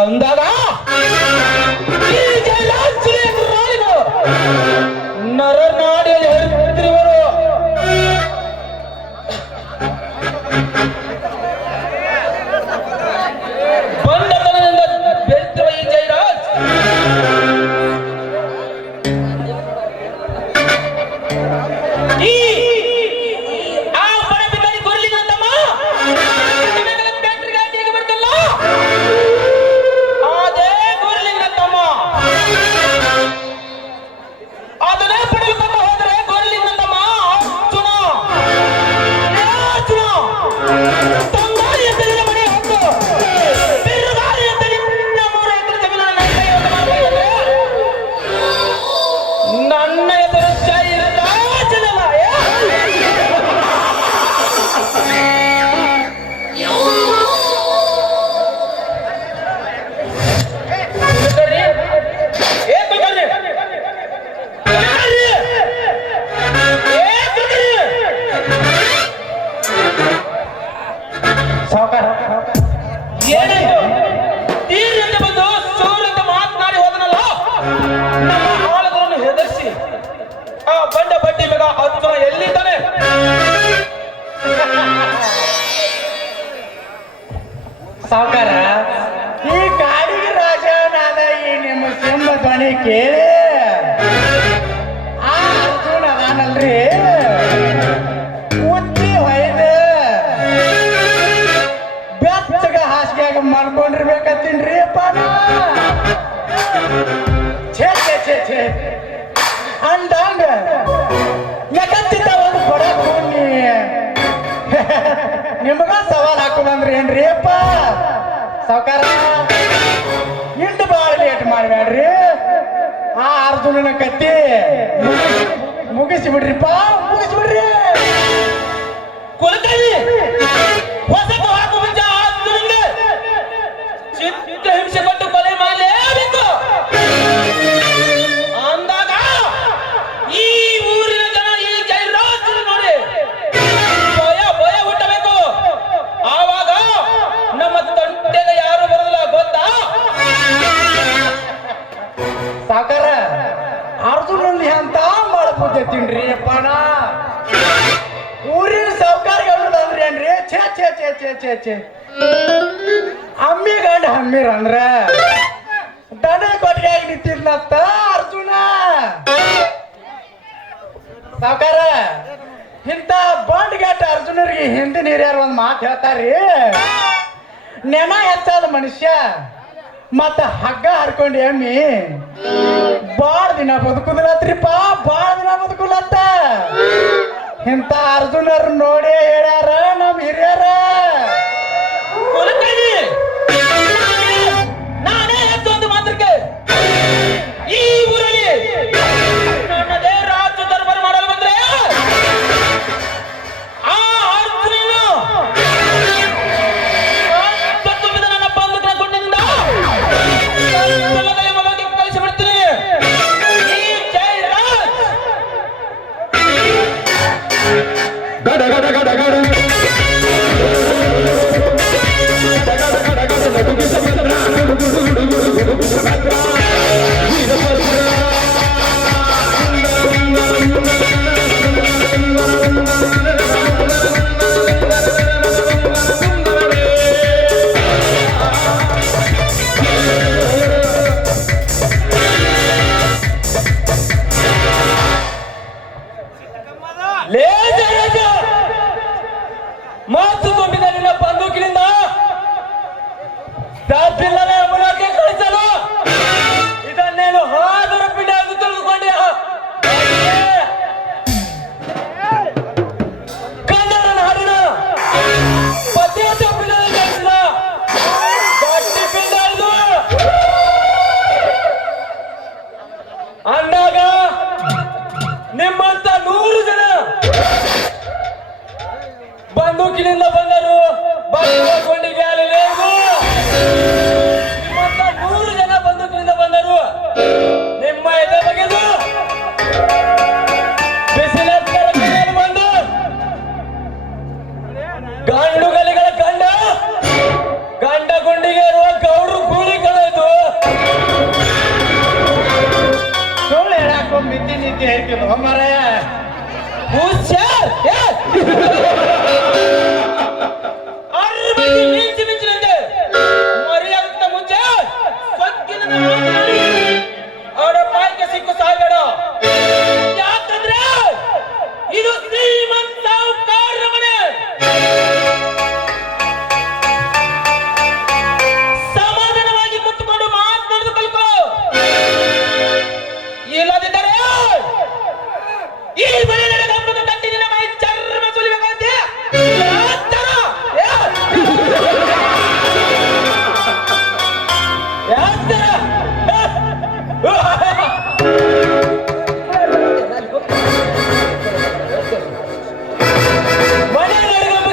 ಅಂದಾಗ ನರನಾಡಿಯಲ್ಲಿ ಹರಿತಿರುವರು ಬಂಡತನದಿಂದ ಬೆಳೆದಿರುವ ಈ ಜಯರಾಜ್ ಆ ಬಡಬಿಕಾರಿ ಕೊರಲಿನಂತಮ್ಮ ಬ್ಯಾಟ್ರಿಗೆ ಬರ್ತಲ್ಲ ಅದೇ ಕೊರಲಿನಂತಮ್ಮ ಅದನ್ನೇ ಪಡೆದುಕೊಂಡು ಹೋದರೆ ಕೊರಲಿನಂತಮ್ಮ ಅರ್ಜುನ ತಂಗಾಳಿ ಅಂತ ನಿನ್ನ ಮನೆ ಹೊತ್ತು ಬಿರುಗಾಳಿ ಅಂತ ನಿನ್ನ 3 ಎಕರೆ ಜಮೀನನ್ನು ನನ್ನ ಎದುರು ಜಯರಾಜನಲ್ಲ ಏನಿದು ತೀರ್ಯಂತೆ ಬಂದು ಸೂರ್ಯಂತ ಮಾತನಾಡಿ ಹೋದನಲ್ಲ ನಮ್ಮ ಆಳುಗಳನ್ನು ಹೆದರಿಸಿ ಆ ಬಂಡ ಬಡ್ಡಿ ಮಗ ಅರ್ಜುನ ಎಲ್ಲಿದ್ದಾನೆ? ಸಾವುಕಾರ ಈ ಕಾಡಿಗೆ ರಾಜನಾದ ಈ ನಿಮ್ಮ ಸಿಂಹ ಧ್ವನಿ ಕೇಳಿ ಆ ಅರ್ಜುನ ಅದಾನಲ್ರಿ ಉಚ್ಚಿ ಹೊಯ್ದು ಬೆಚ್ಚಗ ಹಾಸಿಗೆಯಾಗ ಮಾಡ್ಕೊಂಡಿರ್ಬೇಕತ್ತೀನ್ರಿ ಅಪ್ಪ ಛೇ ಛೇ ಛೇ ಛೇ ಅಂದಂಗ ಯಾಕಂತಿದ್ದ ಒಂದು ಕೊಡಕ್ ಹೋಗಿ ನಿಮಗ ಸವಾಲ್ ಹಾಕೋದಂದ್ರಿ ಏನ್ರಿ ಅಪ್ಪ ಸಾವುಕಾರ ಇಂಟು ಬಾಳ ಲೇಟ್ ಮಾಡ್ಬೇಡ್ರಿ ಆ ಅರ್ಜುನನ ಕತ್ತಿ ಮುಗಿಸಿ ಬಿಡ್ರಿಪ್ಪ ಮುಗಿಸ್ಬಿಡ್ರಿ ಕುಲಕರ್ಣಿ ಹೊಸತು ಹಾಕು ಮುಂಚ ಅರ್ಜುನನಿಗೆ ಚಿತ್ರ ಹಿಂಸೆ ಕೊಟ್ಟು ಕೊಲೆ ಮಾಡಲೇಬೇಕು ಅಂದಾಗ ಈ ಊರಿನ ಜನ ಈ ಜಯರಾಜನ ನೋಡಿ ಭಯ ಹುಟ್ಟಬೇಕು. ಆವಾಗ ನಮ್ಮ ತಂಟೆಗೆ ಯಾರು ಬರೋದಿಲ್ಲ ಗೊತ್ತಾ? ಸಾಕಾರ ಅರ್ಜುನನ್ ಅಂತ ಮಾಡಬಹುದೇನ್ರಿ ಅಪ್ಪನ ಊರಿನ ಸಾವುಕಾರಿಗಳ್ರಿ ಏನ್ರಿ ಛೇ ಛೇ ಛೇ ಛೇ ಛೇ ಛೇ ಅಮ್ಮಿ ಗಂಡ ಹಮ್ಮಿರ ಅಂದ್ರ ದನ ಕೊಟ್ಟಿಗೆ ನಿಂತಿದ್ನತ್ತ ಅರ್ಜುನ ಸಾವುಕಾರ ಇಂಥ ಬಂಡ್ಗಾಟ ಅರ್ಜುನರಿಗೆ ಹಿಂದಿನ ಹಿರಿಯರು ಒಂದು ಮಾತು ಹೇಳ್ತಾರ್ರಿ ನೆನ ಹೆಚ್ಚಾದ ಮನುಷ್ಯ ಮತ್ತ ಹಗ್ಗ ಹರ್ಕೊಂಡು ಎಮ್ಮಿ ಬಾಳ ದಿನ ಬದುಕುದಿಲ್ಲತ್ರಿಪ್ಪ ಬಾಳ ದಿನ ಬದುಕುಲತ್ತ ಇಂಥ ಅರ್ಜುನರು ನೋಡಿ ಹೇಳ್ಯಾರ ನಮ್ ಹಿರಿಯರ ನಾನೇ ಹೆಚ್ಚೊಂದು ಮಾತ್ರಕ್ಕೆ ಈ ಊರಲ್ಲಿ ನನ್ನದೇ ರಾಜ್ಯ ದರ್ಬಾರ್ ಮಾಡಲು ಬಂದ್ರೆ ಆ ಅರ್ಜುನನು ತುಂಬಿದ ನನ್ನ ಬಂಧುಗಳ ಗುಂಡಿನಿಂದ ಕಳಿಸಿಬಿಡ್ತೀನಿ. ಈ ಜಯರಾಜ್ ಗಡ ಗಡ ಗಡ ಗಡ ಲೇ ಜಯರಾಜ ಮಾತು ತುಂಬಿದ ನಿನ್ನ ಬಂದೂಕಿನಿಂದ ತಪ್ಪಿಲ್ಲದೆ ಮುನಕ್ಕೆ ಕಳಿಸಲು ಇದನ್ನೇನು ಹಾದರ ಪಿಂಡ ಎಂದು ತಿಳಿದುಕೊಂಡೆ. ಕನ್ನಡನ ಹಾಡಿನ ಪತಿಯ ತಪ್ಪಿಲ್ಲದೆ ಕಳಿಸಿದ ಗಟ್ಟಿ ಪಿಂಡ ಇದು ಅಂದಾಗ ನಿಮ್ಮಂತ 100 ಜನ ಬಂದೂಕಿನಿಂದ ಬಂದರು ಬಂದೂಕೊಂಡಿಗೆ ಅಲ್ಲಿಲೇವು ನಿಮ್ಮಂತ 100 ಜನ ಬಂದೂಕಿನಿಂದ ಬಂದರು ನಿಮ್ಮ ಎದೆ ಬಗೆದು ಬಿಸಿಲ ಮಿಂಚಿ ಮಿಂಚಿನಂತೆ ಮರೆಯಾಗುತ್ತ ಮುಂಚೆ ಸೊಕ್ಕಿನ ಮಾತನಾಡಿ ಅವರ ಪಾಯ್ಕೆ ಸಿಕ್ಕು ಸಾಯ್ಬೇಡ. ಯಾಕಂದ್ರೆ ಇದು ಶ್ರೀಮಂತ ಸಾಹುಕಾರ ಮನೆ. ಸಮಾಧಾನವಾಗಿ ಕುತ್ತುಕೊಂಡು ಮಾತನಾಡುದು ಕಲ್ಕೋ. ಇಲ್ಲದಿದ್ದರೆ ಈ ಮನೆ ನಡೆದ ಕಟ್ಟಿ ನಿನ್ನ ಮೈ ಚರ್ಮ ಸುಲಿಬೇಕಾಗುತ್ತೆ.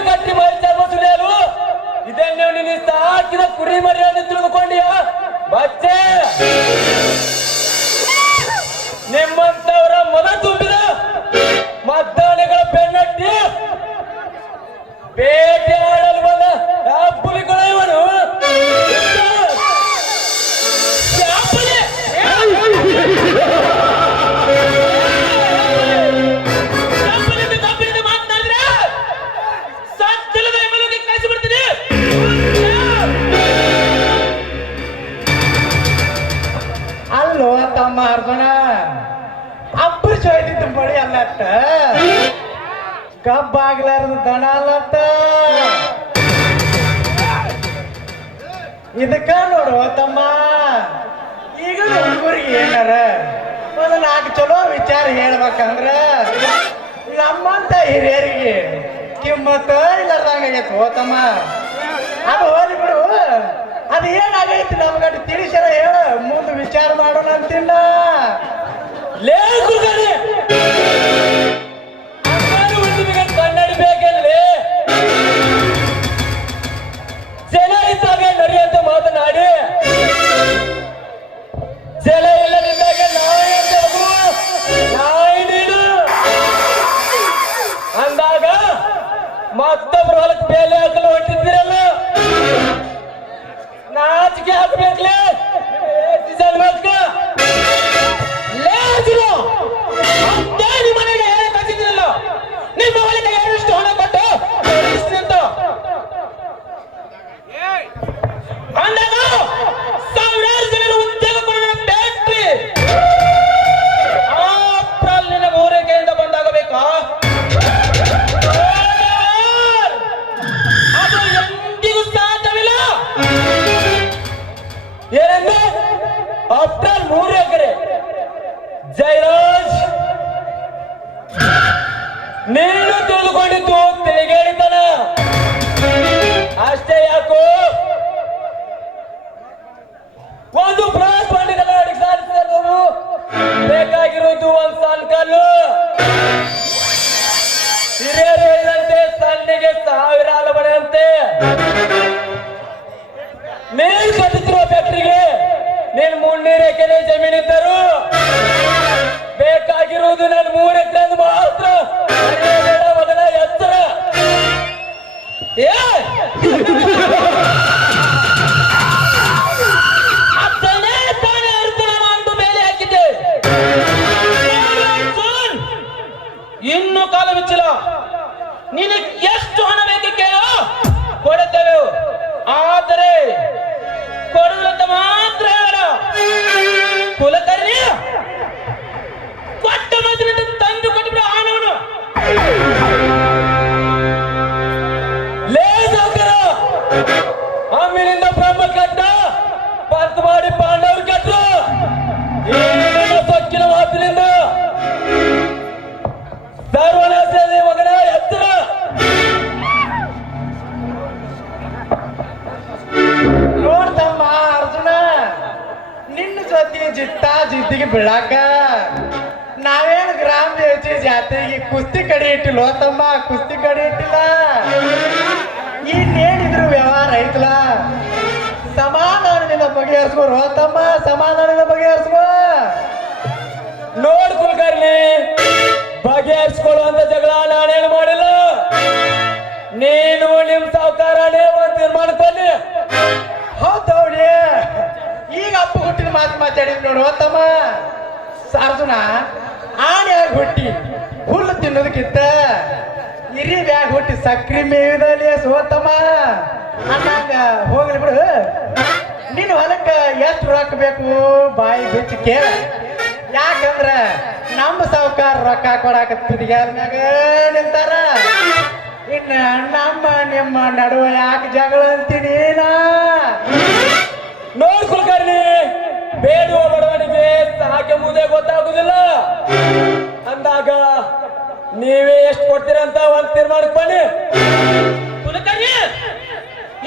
ಕಟ್ಟಿ ಮೈ ಚರ್ಮ ಸುಲಿಯಲು ಇದನ್ನು ನಿನ್ನ ಸಾಕಿದ ಕುರಿ ಮರಿಯನ್ನು ತಿಳಿದುಕೊಂಡಿಯ ಬಚ್ಚೆ. ನಿಮ್ಮಂತವರ ಮನ ತುಂಬಿದ ಮದ್ದಾನೆಗಳ ಬೆನ್ನಟ್ಟಿ ಬೇಟೆ ಆಡಲು ಬಂದ ಆ ಪುಲಿಗಳ ಇವನು. ಮಾತನಾಡಿದ್ರೆ ಸಜ್ಜಲದ ಎಮ್ಮೆಲುಗೆ ಕಳಿಸಿ ಬಿಡ್ತೀನಿ. ಅಲ್ಲೋ ತಮ್ಮ ಅರ್ಜುನ ಅಂಬರೀಷ್ ಹೋಯ್ತಿದ್ದು ಬಳಿ ಅಲ್ಲತ್ತ ಕಬ್ಬಾಗ್ಲಾರ್ದು ದನ ಅಲ್ಲತ್ತ. ಇದಕ್ಕ ನೋಡು ತಮ್ಮ ಈಗ ಹುಡುಗರಿಗೆ ಏನಾರ ಒಂದು 4 ಚಲೋ ವಿಚಾರ ಹೇಳ್ಬೇಕಂದ್ರ ನಮ್ಮಂತ ಹಿರಿಯರಿಗೆ ಕಿಮ್ಮತ್ತ ಇಲ್ಲಾರ್ದಂಗಾಗೈತೆ ಹೋತಮ್ಮ. ಅದು ಹೋಗಿ ಬಿಡು, ಅದು ಏನಾಗೈತಿ ನಮ್ಗಟ್ಟು ತಿಳಿಸ್ಯಾರ ಹೇಳ, ಮುಂದೆ ವಿಚಾರ ಮಾಡೋಣ ಅಂತಿಲ್ಲ. ಲೇ ಗುರುಗಳೇ, ಕನ್ನಡಿ ಬೇಕಲ್ಲಿ ಜನ ಇದ್ದಾಗ ನಡೆಯುವಂತ ಮಾತನಾಡಿ ಜನ ಇಲ್ಲದಿದ್ದಾಗ ನಾಯಿ ನೀನು ಅಂದಾಗ ಮತ್ತೊಬ್ರು ಹೊಲಕ್ಕೆ ಬೇಲೆ ಹಾಕಲು ಹೊಟ್ಟಿದ್ದೀರಲ್ಲ, ನಾಚಿಕೆ ಹಾಕಬೇಕಲೇ ನಿಮ್ಮ ಮನೆಗೆ ಹೇಳಿ ಕಳಿಸಿದ್ರಲ್ಲ, ನಿಮ್ಮ ಹೊಲಕ್ಕೆ ಎಷ್ಟು ಹಣ ಕೊಟ್ಟು ಅಂತ ಅಂದಾಗ ಸಾವಿರಾರು ಜನರು ಉದ್ಯೋಗ ಕೊಡುವ ಫ್ಯಾಕ್ಟ್ರಿ ನಿನ್ನ ಊರಿಕೆಯಿಂದ ಬಂದಾಗಬೇಕಾ? ಅದು ಎಂದಿಗೂ ಸಾಧ್ಯವಿಲ್ಲ. ಏನಂದ್ರೆ ಆಫ್ಟರ್ 3 ಎಕರೆ ಜಯರಾಜ್ ನೀನು ತಿಳಿದುಕೊಂಡಿದ್ದು ತಿಳಿಗೇಡಿತನ ಅಷ್ಟೇ. ಯಾಕೋ ಒಂದು ಬ್ರಾಸ್ ಬಂಡಿಗಳ ಅಡಿಗೆ ಸಾಧಿಸಿದವರು ಬೇಕಾಗಿರೋದು ಒಂದು ಸಣ್ಣ ಕಲ್ಲು. ಹಿರಿಯರು ಹೇಳಿದಂತೆ ಸಣ್ಣಿಗೆ 1000 ಅಲಬಣೆ ಅಂತೆ. ನೀರು ಕಟ್ಟಿಸಿರುವ ಫ್ಯಾಕ್ಟ್ರಿಗೆ ನೀನ್ 300 ಎಕರೆ ಜಮೀನಿದ್ದರು ಬೇಕಾಗಿರುವುದು ನಾನು 3 ಎಕರೆ ಮಾತ್ರ. ಮಗನ ಎತ್ತರ ಅದನ್ನೇ ತಾನೇ ಅರ್ಪಣೆ ಮಾಡಿ ಮೇಲೆ ಹಾಕಿದ್ದೆ. ಇನ್ನು ಕಾಲ ಮಿಚ್ಚಿಲ್ಲ. ನಿನಗೆ ಎಷ್ಟು ಹಣ ಬೇಕು ಕೇಳೋ, ಕೊಡುತ್ತೇವೆ. ಆದರೆ ಕೊಡುವಂತ ಮಾತ್ರ ಹೇಳ. ಕುಲಕರ್ಣಿ ಕೊಟ್ಟ ಮಾತಿನಿಂದ ತಂದು ಕೊಟ್ಟಬಿಡ ಹಣವನ್ನು. ಲೇಸಾಕರ ಅಮ್ಮಿನಿಂದ ಬ್ರಹ್ಮ ಕಟ್ಟ ಪಂತ ಮಾಡಿ ಪಾಂಡವರು ಕಟ್ಟರು. ಸೊಕ್ಕಿನ ಮಾತಿನಿಂದ ಸರ್ವನಾಶ ಮಗನ ಎತ್ತರ. ನೋಡ್ತಮ್ಮ ಅರ್ಜುನ, ನಿನ್ನ ಜೊತೆ ಜಿದ್ದಿಗೆ ಬೀಳಾಕ ನಾವೇನು ಗ್ರಾಮ ದೇವತೆ ಜಾತ್ರೆಗೆ ಕುಸ್ತಿ ಕಡೆ ಇಟ್ಟಿಲ್ಲ ತಮ್ಮ, ಕುಸ್ತಿ ಕಡೆ ಇಟ್ಟಿಲ್ಲ. ಇನ್ನೇನಿದ್ರು ವ್ಯವಹಾರ ಐತಲ್ಲ, ಸಮಾಧಾನದಿಂದ ಬಗೆಹರಿಸ್ಕೋ ತಮ್ಮ, ಸಮಾಧಾನದಿಂದ ಬಗೆಹರಿಸ್ಕೋ. ನೋಡ್ ಕುಲಕರ್ಣಿ, ಬಗೆಹರಿಸ್ಕೊಳ್ಳುವಂತ ಜಗಳ ನಾನೇನು ಮಾಡಿಲ್ಲ. ನೀನು ನಿಮ್ ಸಾವುಕಾರನೇ ಒಂದು ತೀರ್ಮಾನ ಕೊಲ್ಲಿ. ಹೌದೌಡಿ, ಈಗ ಅಪ್ಪ ಹುಟ್ಟಿದ ಮಾತಾಡಿದ್ ನೋಡು ತಮ್ಮ. ಅರ್ಜುನ ಆಣೆಯಾಗಿ ಹುಟ್ಟಿ ಹುಲ್ಲು ತಿನ್ನೋದಕ್ಕಿಂತ ಇರಿ ಬ್ಯಾಗ್ ಹುಟ್ಟಿ ಸಕ್ರಿ ಮೇವಿದಲ್ಲಿ ಸೋತಮ್ಮ ಅನ್ನಂಗ ಹೋಗ್ಲಿ ಬಿಡು. ನಿನ್ನ ಹೊಲಕ್ಕ ಎಷ್ಟು ರೊಕ್ಕ ಬೇಕು ಬಾಯಿ ಬಿಚ್ಚಿ ಕೇಳ. ಯಾಕಂದ್ರ ನಮ್ಮ ಸಾವುಕಾರ ರೊಕ್ಕ ಕೊಡಾಕ ತುದಿಗಾದ್ಮ್ಯಾಗ ನಿಂತಾರ. ಇನ್ನ ನಮ್ಮ ನಿಮ್ಮ ನಡುವೆ ಯಾಕೆ ಜಗಳ ಅಂತೀನಿ ನಾ? ನೋಡ್ ಕುಲಕರ್ಣಿ, ಬೇಡುವ ಬಡವನಿಗೆ ಸಾಕೆ ಮುಂದೆ ಗೊತ್ತಾಗುದಿಲ್ಲ ಅಂದಾಗ ನೀವೇ ಎಷ್ಟು ಕೊಡ್ತೀರಂತ ಒಂದ್ ತೀರ್ಮಾನಕ್ಕೆ ಬನ್ನಿ. ಕುಲಕರ್ಣಿ,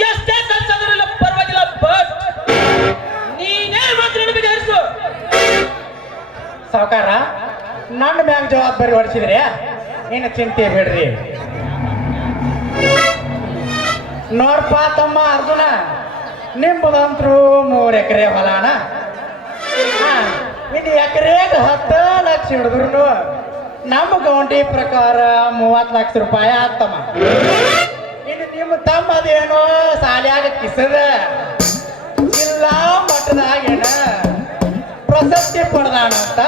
ಎಷ್ಟೇ ಖರ್ಚಾದ್ರೂ ಪರವಾಗಿಲ್ಲ, ಬಟ್ ನೀನೇ ಮಾತ್ರ ಬಗೆಹರಿಸು. ಸಾವುಕಾರ ನನ್ನ ಮ್ಯಾಗ ಜವಾಬ್ದಾರಿ ಹೊಡಿಸಿದ್ರಿ, ಏನು ಚಿಂತೆ ಬಿಡ್ರಿ. ನೋಡ್ಪ ತಮ್ಮ ಅರ್ಜುನ, ನಿಂಬುದಂತ್ರು 3 ಎಕರೆ ಹೊಲಾನ. ಇನ್ನು ಎಕರೆಗೆ 10 ಲಕ್ಷ ಹಿಡಿದ್ರು ನಮ್ಮ ಗೌಂಡಿ ಪ್ರಕಾರ 30 ಲಕ್ಷ ರೂಪಾಯಿ ಆಗ್ತಮ್ಮ. ಇನ್ನು ನಿಮ್ಮ ತಮ್ಮದೇನೋ ಸಾಲ್ಯಾಗ ಕಿಸದ ಜಿಲ್ಲಾ ಮಟ್ಟದಾಗೇನ ಪ್ರಶಸ್ತಿ ಪಡೆದಾನಂತ,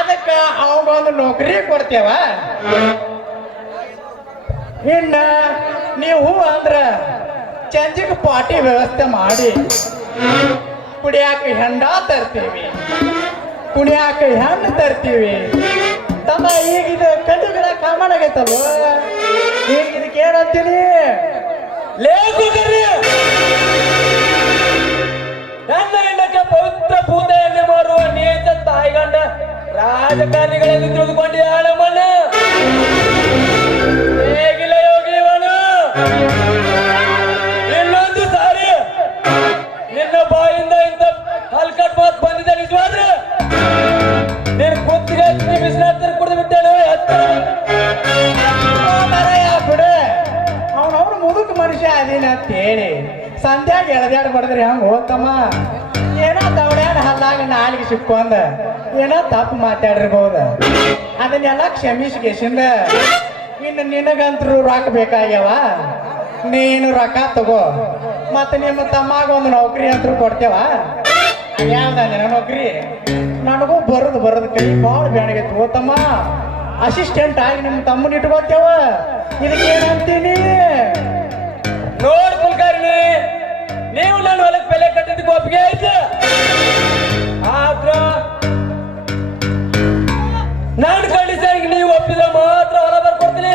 ಅದಕ್ಕೆ ಅವಂಗೊಂದು ನೌಕರಿ ಕೊಡ್ತೇವ. ಇನ್ನ ನೀವು ಅಂದ್ರ ಚಂಜಿಗೆ ಪಾಟಿ ವ್ಯವಸ್ಥೆ ಮಾಡಿ ಕುಡಿಯಾಕ ಹೆಂಡ ತರ್ತೀವಿ, ಕುಣಿಯಾಕ ಹೆಣ್ಣು ತರ್ತೀವಿ. ತಮ್ಮ ಈಗ ಇದು ಕಣ್ಣುಗಳ ಕಾಮನ್ ಆಗೈತಲ್ವ, ಈಗ ಇದಕ್ಕೆ ಏನಂತೀನಿ? ನನ್ನ ಹೆಣ್ಣಕ್ಕೆ ಪವಿತ್ರ ಪೂಜೆಯನ್ನು ಮಾಡುವ ನೀಚ ತಾಯಿಗಂಡ ರಾಜಕಾರಣಿಗಳನ್ನು ತಿಳಿದುಕೊಂಡು ಆಳಮಣ್ಣ ಹೇಗಿಲ್ಲ ಯೋಗಿವನು. ಇನ್ನೊಂದು ಸಾರಿ ನಿನ್ನ ಬಾಯಿಂದ ಇಂಥ ಹಲ್ಕಟ್ ಮಾತು ಬಂದಿದೆ ನಿಜವಾದ್ರೆ ನೀನು ಕುತ್ತಿಗೆ ಬಿಸಿಲಾಡ್ತಾರೆ ಕುಡಿದು ಬಿಟ್ಟೇನು ಬಿಡು. ಅವನವ್ರು ಮುದುಕ ಮನುಷ್ಯ ಅದೇನ ಅಂತ ಹೇಳಿ ಸಂಧ್ಯಾಗ ಎಳೆದಾಡ್ ಬಡದ್ರಿ ಹಂಗ ಹೋಗ್ತಮ್ಮ. ಏನೋ ದವಡ್ಯಾಡ ಹಲ್ಲಾಗ ನಾಲಿಗೆ ಸಿಕ್ಕೊಂದ ಏನೋ ತಪ್ಪು ಮಾತಾಡಿರ್ಬೋದು, ಅದನ್ನೆಲ್ಲ ಕ್ಷಮಿಸಿಗೆಸಿಂದ ಇನ್ನು ನಿನಗಂತರೂ ರೊಕ್ಕ ಬೇಕಾಗ್ಯಾವ, ನೀನು ರೊಕ್ಕ ತಗೋ. ಮತ್ತೆ ನಿಮ್ಮ ತಮ್ಮಾಗ ಒಂದು ನೌಕರಿ ಅಂತೂ ಕೊಡ್ತೇವ. ಯಾವ್ದ ನಿನ್ನ ನೌಕರಿ? ನನಗೂ ಬರೋದು ಕೈ ಭಾಳ ಬೇಣಗೈತಿ ಹೋತಮ್ಮ. ಅಸಿಸ್ಟೆಂಟ್ ಆಗಿ ನಿಮ್ಮ ತಮ್ಮನ ಇಟ್ಕೊತೇವ. ಇದಕ್ಕೇನಂತೀನಿ? ನೋಡ್ ಕುಲಕರ್ಣಿ, ನೀವು ನನ್ನ ಹೊಲಕ್ಕೆ ಬೆಲೆ ಕಟ್ಟಿದ್ದಕ್ಕೆ ಒಪ್ಪಿಗೆ ಆಯ್ತು, ಆದ್ರ ನನ್ನ ಕಂಡೀಷನ್ಗೆ ನೀವು ಒಪ್ಪಿದ್ರೆ ಮಾತ್ರ ಹೊಲ ಬರ್ಕೊಡ್ತೀನಿ.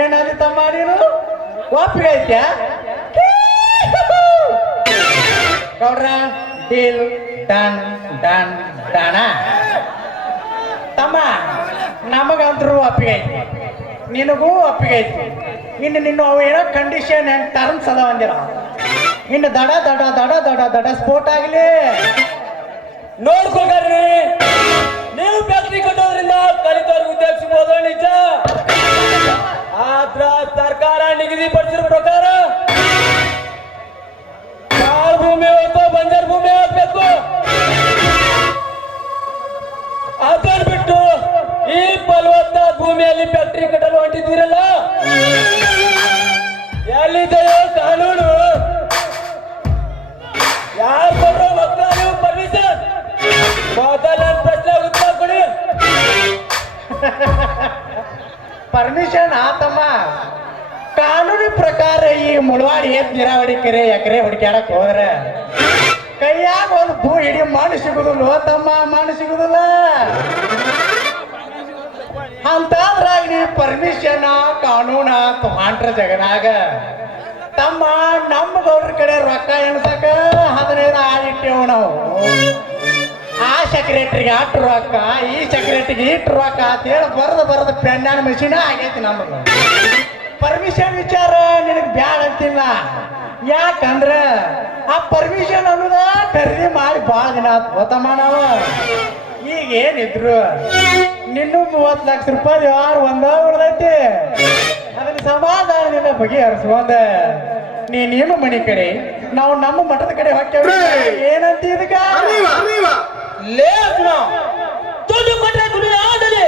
ಏನಂದಿ ತಮ್ಮ ನೀನು? ಒಪ್ಪಿಗೆ ಐತ್ಯಾ? ಗೌಡ್ರ ಡೀಲ್ ಡನ್ ಡನ್ ಡಣ. ತಮ್ಮ ನಮಗಂತರೂ ಒಪ್ಪಿಗೆ ಐತಿ, ನಿನಗೂ ಒಪ್ಪಿಗೆ ಐತಿ. ಇನ್ನು ನಿನ್ನ ಅವು ಏನೋ ಕಂಡೀಷನ್ ಆ್ಯಂಡ್ ಟರ್ಮ್ಸ್ ಅದ ಅಂದಿರ. ಇನ್ನು ದಡ ದಡ ದಡ ದಡ ದಡ ಸ್ಫೋಟ ಆಗಲಿ. ನೋಡ್ಕೊಳ್ರಿ, ನೀವು ಫ್ಯಾಕ್ಟ್ರಿ ಕಟ್ಟೋದ್ರಿಂದ ಕಲಿತವ್ರಿಗೆ ಉದ್ಯೋಗ ಸಿಗ್ಬೋದು ನಿಜ, ಆದ್ರ ಸರ್ಕಾರ ನಿಗದಿಪಡಿಸಿರೋ ಪ್ರಕಾರ ಕಾಡು ಭೂಮಿ ಹೊತ್ತು ಬಂಜರ್ ಭೂಮಿ ಆಗ್ಬೇಕು. ಅದನ್ನ ಬಿಟ್ಟು ಈ ಫಲವತ್ತ ಭೂಮಿಯಲ್ಲಿ ಫ್ಯಾಕ್ಟ್ರಿ ಕಟ್ಟಲು ಹೊಂಟಿದ್ದೀರಲ್ಲ, ಎಲ್ಲಿದೆಯೋ ಕಾನೂನು? ಯಾರು ಕೊಟ್ಟರು ಮಕ್ಕಳ ನೀವು ಪರ್ಮಿಷನ್? ಮೊದಲ ಪ್ರಶ್ನೆ ಉತ್ತರ ಕೊಡಿ. ಪರ್ಮಿಷನ್ ಆತಮ್ಮ. ಕಾನೂನು ಪ್ರಕಾರ ಈ ಮುಳವಾಡಿ ಎತ್ ನೀರಾವರಿ ಕೆರೆ ಎಕರೆ ಹುಡುಕ್ಯಾಡಕ್ ಹೋದ್ರೆ ಕೈಯಾಗ ಒಂದು ಇಡೀ ಮಣ್ಣು ಸಿಗುದಿಲ್ಲ ತಮ್ಮ, ಮಣ್ಣು ಸಿಗುದಿಲ್ಲ. ಅಂತಾದ್ರಾಗ ನೀ ಪರ್ಮಿಷನ್ ಕಾನೂನ ತಗೊಂಡ್ರ ಜಗನಾಗ ತಮ್ಮ ನಮ್ಮ ಗೌಡ್ರ ಕಡೆ ರೊಕ್ಕ ಎಣಸಕ 15 ಆಳಿಟ್ಟೇವು ನಾವು. ಆ ಸೆಕ್ರೆಟ್ರಿಗೆ ಅಷ್ಟು ರೊಕ್ಕ, ಈ ಸೆಕ್ರೆಟ್ರಿಗೆ ಇಟ್ಟು ರೊಕ್ಕ ಅಂತೇಳಿ ಬರೆದು ಪೆನ್ನಾನ ಮೆಷಿನ ಆಗೈತಿ ನಮಗೆ. ಪರ್ಮಿಷನ್ ವಿಚಾರ ನಿನಗೆ ಬ್ಯಾಡ ಅಂತಿಲ್ಲ. ಯಾಕಂದ್ರ ಆ ಪರ್ಮಿಷನ್ ಅನ್ನೋದ ಖರೀದಿ ಮಾಡಿ ಭಾಳ ದಿನ ಆತು ಗೊತ್ತಮ್ಮ. ನಾವು ಈಗ ಏನಿದ್ರು ನಿನ್ನೂ 30 ಲಕ್ಷ ರೂಪಾಯಿ ವ್ಯವಹಾರ ಒಂದ ಉಳ್ದೈತಿ. ಅದನ್ನ ಸಮಾಧಾನದಿಂದ ಬಗೆಹರಿಸುವಂದ ನೀ ನಿಮ್ಮ ಮನೆ ಕಡೆ, ನಾವು ನಮ್ಮ ಮಠದ ಕಡೆ ಹೋಗ್ತೇವೆ. ಏನಂತ ಇದಕ್ಕ ದುಡ್ಡು ಕೊಟ್ಟರೆ ದುಡ್ಡು ಯಾವ್ದಲ್ಲಿ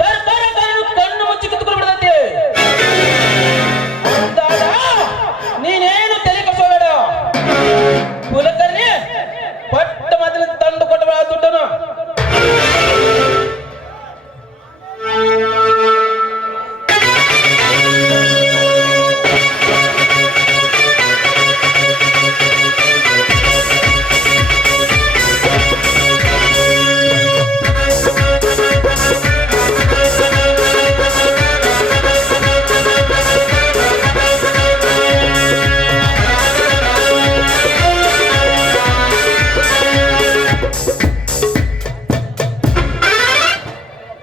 ಸರ್ಕಾರ ಕಾನೂನು ಕಣ್ಣು ಮುಚ್ಚಿ ಕಿತ್ಕೊಂಡು ಬಿಡ್ತೈತಿ. ನೀನೇನು ತಲೆ ಕಟ್ಕೋಬೇಡ ಕುಲಕರ್ಣಿ. ಪಟ್ಟ ಮೊದಲು ತಂದು ಕೊಟ್ಟ ದುಡ್ಡನ್ನು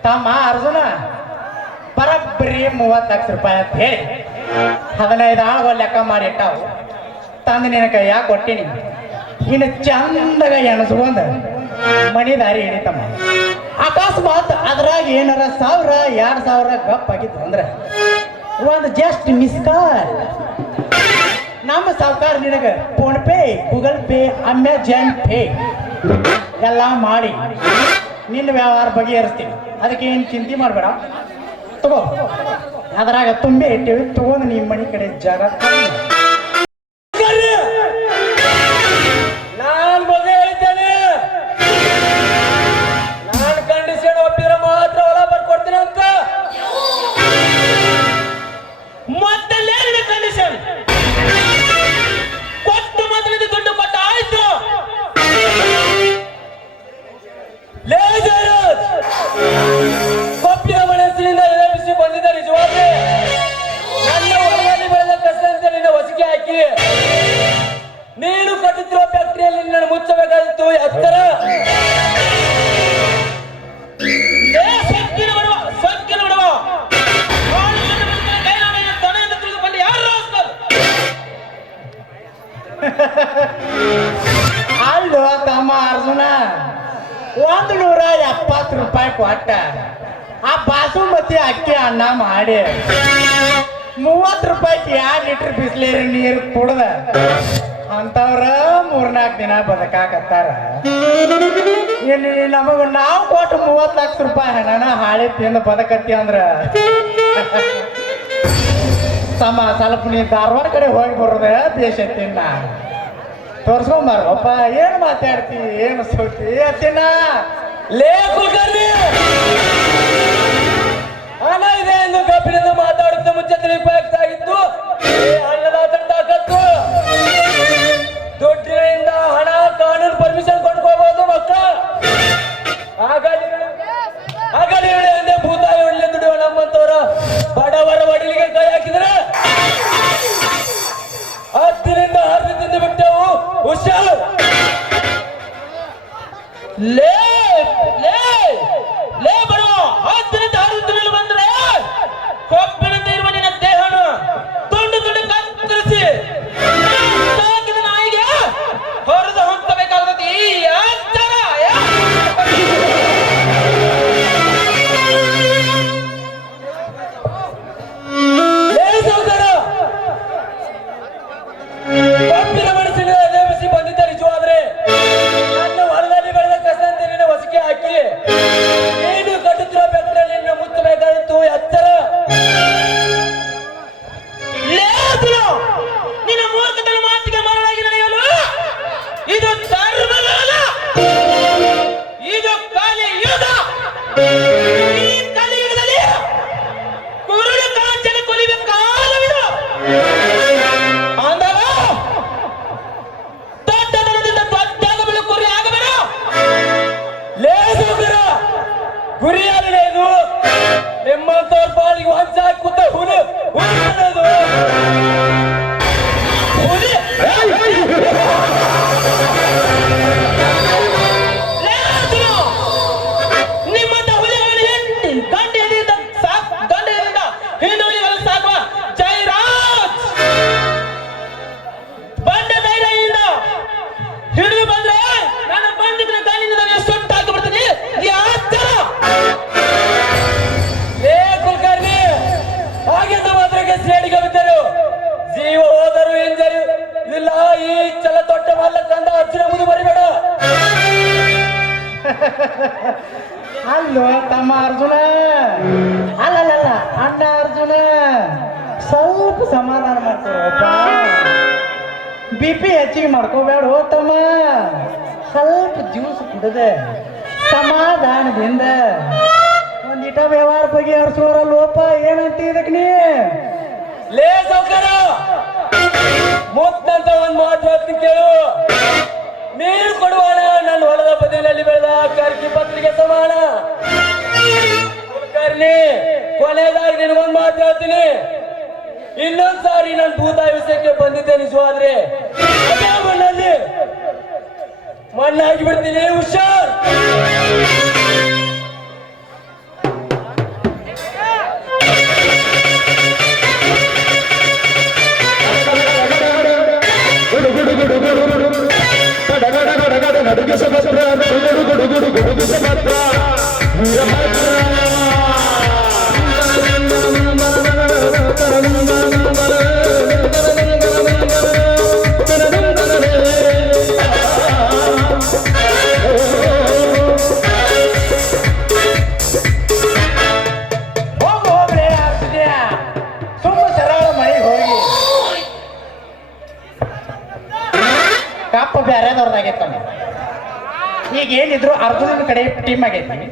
ತಮ್ಮ ಅರ್ಜುನ ಬರಬ್ಬರಿ 30 ಲಕ್ಷ ರೂಪಾಯಿ ಅಂತ ಹೇಳಿ 15 ಆಳುಗಳು ಲೆಕ್ಕ ಮಾಡಿ ಇಟ್ಟಾವು ತಂದು ನಿನ್ನ ಕೈಯಾಗ ಕೊಟ್ಟಿನಿ. ಇನ್ನು ಚಂದಾಗ ಎಣಸ್ಕೊಂಡ ಮನಿ ದಾರಿ ಹಿಡಿತಮ್ಮ. ಅಕಸ್ಮಾತ್ ಅದ್ರಾಗ ಏನಾರ 1000-2000 ಗಪ್ ಆಗಿತ್ತು ಅಂದ್ರೆ ಒಂದು ಜಸ್ಟ್ ಮಿಸ್ ಕಾಲ್ ನಮ್ಮ ಸಾವುಕಾರ ನಿನಗೆ phone pay, Google pay, Amazon pay ಎಲ್ಲ ಮಾಡಿ ನಿನ್ನ ವ್ಯವಹಾರ ಬಗೆಹರಿಸ್ತೀವಿ. ಅದಕ್ಕೆ ಏನು ಚಿಂತೆ ಮಾಡಬೇಡ, ತಗೋ. ಅದ್ರಾಗ ತುಂಬೆ ಇಟ್ಟಿವಿ, ತಗೊಂಡು ನಿಮ್ಮ ಮನೆ ಕಡೆ ಜಾಗ ನಾನ್ ಬಗ್ಗೆ ಹೇಳ್ತೇನೆ. ನಾನ್ ಕಂಡೀಷನ್ ಒಪ್ಪಿದ್ರೆ ಮಾತ್ರ ಹೊಲ ಬರ್ಕೊಡ್ತೀನಿ ಅಂತ. ಮತ್ತಲ್ಲೇನಿದೆ ಕಂಡೀಷನ್? ಕೊಟ್ಟು ಮೊದಲಿಗೆ ದುಡ್ಡು ಕೊಟ್ಟ ಆಯ್ತು. ಕೊಪ್ಪಿನ ಮನಸ್ಸಿನಿಂದ ಎದುರಿಸಿ ಬಂದಿದ್ದ ನಿಜವಾಗ್ಲೇ ನನ್ನ ಹೊಲದಲ್ಲಿ ಬೆಳೆದ ಕಸ ಅಂತ ನಿನ್ನ ಹೊಸಿಗೆ ಹಾಕಿ ನೀನು ಕಟ್ಟುತ್ತಿರುವ ಫ್ಯಾಕ್ಟರಿಯಲ್ಲಿ ನನ್ನ ಮುಚ್ಚಬೇಕಾಗಿತ್ತು ಎತ್ತರ. ಅಲ್ಲೋ ತಮ್ಮ ಅರ್ಜುನ, 170 ರೂಪಾಯಿ ಕೊಟ್ಟ ಆ ಬಾಸುಮತಿ ಅಕ್ಕಿ ಅನ್ನ ಮಾಡಿ 30 ರೂಪಾಯಿಗೆ 2 ಲೀಟರ್ ಬಿಸ್ಲೇರಿ ನೀರು ಕುಡ್ದ ಅಂತವ್ರ 3-4 ದಿನ ಬದುಕಾಕತ್ತಾರ. ಇಲ್ಲಿ ನಾವು ಕೊಟ್ಟು 30 ಲಕ್ಷ ರೂಪಾಯಿ ಹಣನ ಹಾಳಿ ತಿಂದು ಬದುಕತ್ತಿ ಅಂದ್ರ ತಮ್ಮ ಸ್ವಲ್ಪ ನೀ ಧಾರವಾಡ ಕಡೆ ಹೋಗಿ ಬರೋದ ದೇಶ ತಿನ್ನ ತೋರ್ಸ್ಕೊಂಬಾರಪ್ಪ. ಏನು ಮಾತಾಡ್ತಿ, ಏನು ಸೋತಿ ತಿನ್ನ ಲೇ ಕುಲಕರ್ಣಿ, ಹಣ ಇದೆ ಎಂದು ಕಬ್ಬಿನಿಂದ ಮಾತಾಡುತ್ತ ಮುಂಚೆ ತಿಳಿಬೇಕಾಗಿತ್ತು. ಹಣದ ತಾಕತ್ತು, ದುಡ್ಡಿನಿಂದ ಹಣ ಕಾನೂನು ಪರ್ಮಿಷನ್ ಕೊಂಡ್ಕೋಬಹುದು ಮಕ್ಕಳ. ಆಗಲಿ ಎಂದೇ ಭೂತಾಯಿ ಒಳ್ಳೆ ದುಡಿಯುವ ನಮ್ಮಂತವರ ಬಡವರ ಒಡಲಿಗೆ ಕೈ ಹಾಕಿದ್ರೆ 10ರಿಂದ 10 ತಿಂದು ಬಿಟ್ಟೆವು. ಹುಷಾರು. ಲೇ ಲೇ ಲೇ ಬರೋ 10ರಿಂದ 10 ತಿಂಗಳು ಬಂದ್ರೆ ಕೊಬ್ಬಿನಿಂದ ಇರುವ ನಿನ್ನ ದೇಹನ ತುಂಡು ತುಂಡು ಕತ್ತರಿಸಿ ಸಾಕಿದ ನಾಯಿಗೆ ಹೊರದು ಹೊಂದಬೇಕಾಗುತ್ತದೆ. ಈ ಎತ್ತರ ಕಬ್ಬಿನ ಮನಸ್ಸಿನ ನೇಮಿಸಿ ಬಂದಿದ್ದ ನಿಜವಾದ್ರೆ ನನ್ನ ಹೊಲದಲ್ಲಿ ಬೆಳೆದ ಕಸಂತೆ ನಿನ್ನ ಹೊಸಿಗೆ ಹಾಕಿ ನೀನು ಕಟ್ಟುತ್ತಿರುವ ಬೆಟ್ಟದಲ್ಲಿ ನಿನ್ನ ಮುಚ್ಚಬೇಕಾಗಿತ್ತು ಎತ್ತರ. ನಿನ್ನ ಮೂರ್ಖತನ ಮಾತಿಗೆ ಮರಳಾಗಿ ನಡೆಯಲು ಇದು ಧರ್ಮವಲ್ಲ, ಇದು ಕಲಿಯುಗ. ಈ ಕಲಿಯುಗದಲ್ಲಿ ಕುರುಡು ಕಾಂಚನ ಕೊಲಿಯುವ ಕಾಲವಿದು. ಅಂದಾಗ ದೊಡ್ಡತನದಿಂದ ದೊಡ್ಡಾಗ ಬೆಳೆ ಗುರಿ ಆಗಬೇಡ. ಲೇಸುಗರ ಗುರಿಯಾಗಲೇ ಇದು ನಿಮ್ಮಂತವ್ರ ಪಾಲಿಗೆ ಹೊಂಚ ಕೂತ ಹುಲಿ ಹುಲಿದು ಹುಲಿ ನಿಮ್ಮಂತ ಹುಲಿಗಳನ್ನು ಗಂಟೆಯಿಂದ ಹಿಂದುಳಿಗಳು ಸಾಕುವ ಜೈರಾಜ್ ಬಂಡ ಧೈರ್ಯದಿಂದ ಹಿಡಿದು ಬಂದ್ರೆ ನನ್ನ ಬಂದಿನ ಕಾಲಿನಿಂದ ನಾನು ಸುಟ್ಟು ಹಾಕಿಬಿಡ್ತೀನಿ. ಲೇ ಕುಲಕರ್ಣಿ, ಹಾಗೆಂದು ಮಾತ್ರಕ್ಕೆ ಶ್ರೇಣಿಗೆ ಬಿದ್ದರು. ಜೀವ ಹೋದರೂ ಎಂದರು ಇಲ್ಲ. ಈ ಚಲ ತೊಟ್ಟ ಮಲ್ಲ ಕಂದ ಅರ್ಜುನ ಮುದು ಬರಿಬೇಡ. ಅಲ್ಲೋ ತಮ್ಮ ಅರ್ಜುನ, ಅಲ್ಲಲ್ಲ ಅಣ್ಣ ಅರ್ಜುನ, ಸ್ವಲ್ಪ ಸಮಾಧಾನ ಮಾಡ್ಕೋಪ್ಪ. BP ಹೆಚ್ಚಿಗೆ ಮಾಡ್ಕೋಬೇಡ ತಮ್ಮ. ಸ್ವಲ್ಪ ಜ್ಯೂಸ್ ಕುಡದೆ ಸಮಾಧಾನದಿಂದ ಒಂದಿಟ ವ್ಯವಹಾರ ಬಗೆಹರಿಸುವರ ಲೋಪ ಏನಂತ ಇದಕ್ಕೆ ನೀ ಲೇ ಸೌಕರ ಮುತ್ತಂತ ಒಂದ್ ಮಾತು ಹೇಳ್ತೀನಿ ಕೇಳು. ನೀರು ಕೊಡುವಾಣ ನನ್ನ ಹೊಲದ ಬದಿಯಲ್ಲಿ ಬೆಳೆದ ಕರ್ಕಿ ಪತ್ರಿಕೆ ಸಮಾನ. ಕುಲಕರ್ಣಿ, ಕೊನೆಯದಾಗಿ ನಿನಗೊಂದು ಮಾತು ಹೇಳ್ತೀನಿ. ಇನ್ನೊಂದ್ ಸಾರಿ ನಾನು ಭೂತಾಯಿ ವಿಷಯಕ್ಕೆ ಬಂದಿದ್ದೆ ನಿಜವಾದ್ರೆ ಅದೇ ಮಣ್ಣಲ್ಲಿ ಮಣ್ಣಾಗಿ ಬಿಡ್ತೀನಿ. ಹುಷಾರ್. ಹೋಗ್ರಿ ಅರ್ಜುನ್ಯ ಸುಮ್ಮ ಸರಳ ಮನೆಗೆ ಹೋಗಿ ಕಪ್ಪ ಬ್ಯಾರೆದವ್ರದಾಗೈತ ಈಗ ಏನಿದ್ರು ಅರ್ಜುನನ ಕಡೆ ಟೀಮ್ ಆಗೈತಿ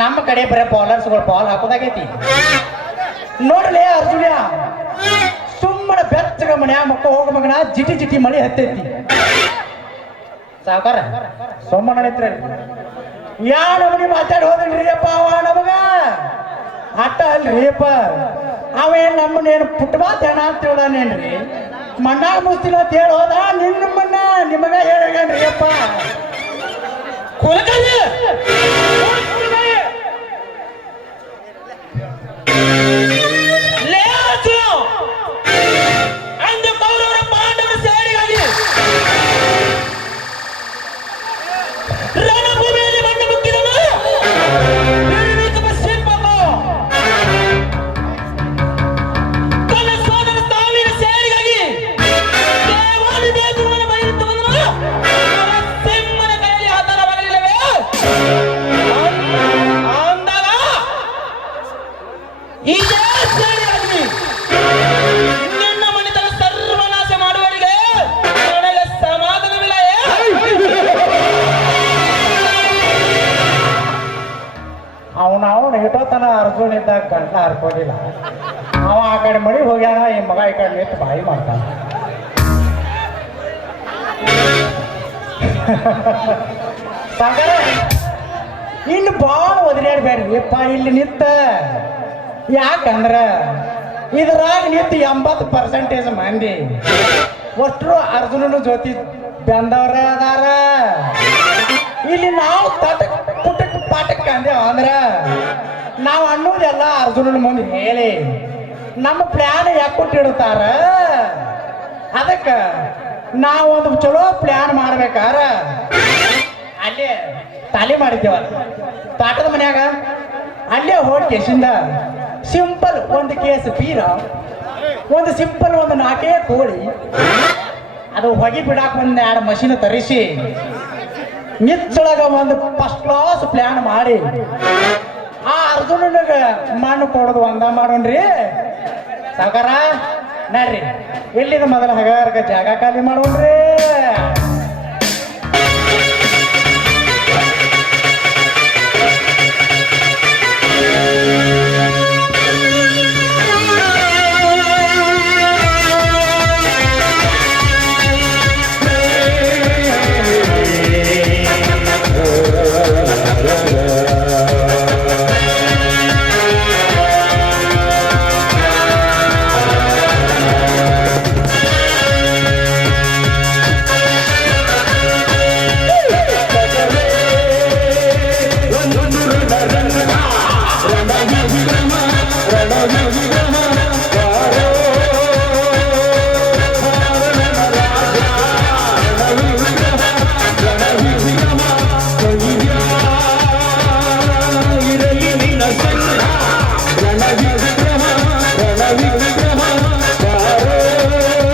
ನಮ್ಮ ಕಡೆ ಬರೀ ಬೌಲರ್ಸ್ಗಳು ಬಾಲ್ ಹಾಕೋದಾಗೈತಿ ನೋಡ್ಲಿ ಅರ್ಜುನ್ಯ ಸುಮ್ಮನೆ ಬೆಚ್ಚಗ ಮನ್ಯಾಗ ಮಕ್ಕ ಹೋಗ ಮಗನ ಜಿಟಿ ಜಿಟಿ ಮಳಿ ಹತ್ತೈತಿ ಸಾವುಕಾರ ಸುಮ್ಮನೆ ನಿಂತ್ರಿ ಯಾ ನಮನಿ ಮಾತಾಡಿ ಹೋದ್ರಿಯಪ್ಪ ಅವ ನಮಗ ಅಟ್ಟ ಅಲ್ರಿಯಪ್ಪ ಅವೇನ್ ನಮ್ಮನ್ನೇನು ಪುಟ್ಟ ಮಾತೇನ ಅಂತ ಹೇಳನೇನ್ರಿ ಮಣ್ಣಾಗ ಮುಸ್ತಿನ ಅಂತ ಹೇಳಿ ಹೋದ ನಿಮ್ಮನ್ನ ನಿಮಗ ಹೇಳ್ರಿ ಅಪ್ಪ ಕುಲಕರ್ಣಿ ಅವನು ಇಟ್ಟೋತನ ಅರ್ಜುನ್ ಇದ್ದಾಗ ಗಂಟ್ಲ ಹರ್ಕೋದಿಲ್ಲ ಅವ ಆ ಕಡೆ ಮಳಿ ಹೋಗ್ಯಾನ ಈ ಮಗ ಈ ಕಡೆ ನಿಂತು ಬಾಯಿ ಮಾಡ್ತಾನ ಸಾಗರ ಇನ್ನು ಭಾಳ ಒದರಾಡ್ಬೇಡ್ರಿಪ್ಪ ಇಲ್ಲಿ ನಿಂತ ಯಾಕಂದ್ರ ಇದ್ರಾಗ ನಿಂತು 80% ಮಂದಿ ಒಟ್ಟರು ಅರ್ಜುನನ ಜೊತೆ ಬೆಂದವ್ರ ಅದಾರ ಇಲ್ಲಿ ನಾವು ತಟಕ್ ಪುಟಕ್ ಪಾಟಕ್ ಅಂದೇವ ಅಂದ್ರ ನಾವು ಅನ್ನೋದೆಲ್ಲ ಅರ್ಜುನನ ಮುಂದೆ ಹೇಳಿ ನಮ್ಮ ಪ್ಲಾನ್ ಯಾಕೊಟ್ಟಿಡ್ತಾರ ಅದಕ್ಕ ನಾವು ಒಂದು ಚಲೋ ಪ್ಲಾನ್ ಮಾಡ್ಬೇಕಾರ ಅಲ್ಲೇ ತಾಲಿ ಮಾಡಿದ್ದೇವ ತಾಟದ ಮನ್ಯಾಗ ಅಲ್ಲೇ ಹೋಗಿ ಕೇಸಿಂದ ಸಿಂಪಲ್ ಒಂದು ಕೇಸ್ ಬೀರ ಒಂದು ಸಿಂಪಲ್ ಒಂದು 4 ಕೋಳಿ ಅದು ಹೊಗೆ ಬಿಡಾಕ ಒಂದು 2 ಮಷೀನ್ ತರಿಸಿ ನಿಚ್ಚಳಗ ಒಂದು ಫಸ್ಟ್ ಕ್ಲಾಸ್ ಪ್ಲಾನ್ ಮಾಡಿ ಆ ಅರ್ಜುನನಿಗ ಮಣ್ಣು ಕೊಡೋದು ಒಂದ ಮಾಡೋಣ್ರಿ ಸಾವುಕಾರ ನಡ್ರಿ ಎಲ್ಲಿದ ಮೊದಲ ಹಗಾರಕ ಜಾಗ ಖಾಲಿ ಮಾಡೋಣ್ರಿ